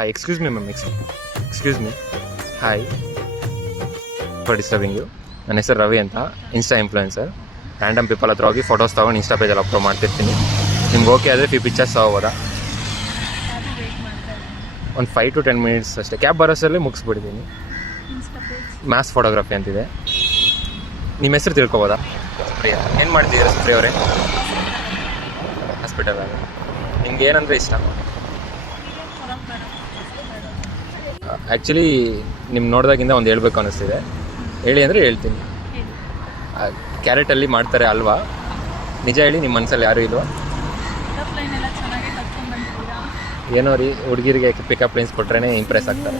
Hi, excuse me, ma'am. Excuse me. Hi. For disturbing you. ನನ್ನ ಹೆಸರು ರವಿ ಅಂತ, insta influencer. Random people ಹತ್ರ ಹೋಗಿ ಫೋಟೋಸ್ ತೊಗೊಂಡು ಇನ್ಸ್ಟಾ ಪೇಜಲ್ಲಿ ಅಪ್ಲೋಡ್ ಮಾಡ್ತಿರ್ತೀನಿ. ನಿಮ್ಗೆ ಓಕೆ ಆದರೆ ಫ್ಯೂ ಪಿಕ್ಚರ್ಸ್ ತೊಗೋಬೋದಾ? ಒಂದು 5 to 10 minutes ಅಷ್ಟೇ. ಕ್ಯಾಬ್ ಬರೋಷ್ಟರಲ್ಲಿ ಮುಗಿಸ್ಬಿಟ್ಟಿದ್ದೀನಿ. ಮ್ಯಾಥ್ಸ್ ಫೋಟೋಗ್ರಫಿ ಅಂತಿದೆ. ನಿಮ್ಮ ಹೆಸರು ತಿಳ್ಕೊಬೋದಾ? ಪ್ರಿಯಾ. ಏನು ಮಾಡ್ತಿದ್ದೀರಾ ಸುಪ್ರಿಯ ಅವರೇ? ಹಾಸ್ಪಿಟಲಲ್ಲಿ. ನಿಮ್ಗೆ ಏನಂದರೆ ಇಷ್ಟ? ಆ್ಯಕ್ಚುಲಿ ನಿಮ್ಮ ನೋಡಿದಾಗಿಂದ ಒಂದು ಹೇಳ್ಬೇಕು ಅನ್ನಿಸ್ತಿದೆ. ಹೇಳಿ ಅಂದರೆ ಹೇಳ್ತೀನಿ. ಕ್ಯಾರೆಟಲ್ಲಿ ಮಾಡ್ತಾರೆ ಅಲ್ವಾ? ನಿಜ ಹೇಳಿ, ನಿಮ್ಮ ಮನಸ್ಸಲ್ಲಿ ಯಾರೂ ಇಲ್ವಾ? ಏನೋ ರೀ, ಹುಡುಗಿರಿಗೆ ಪಿಕಪ್ ಲೈನ್ಸ್ ಕೊಟ್ರೇ ಇಂಪ್ರೆಸ್ ಆಗ್ತಾರೆ.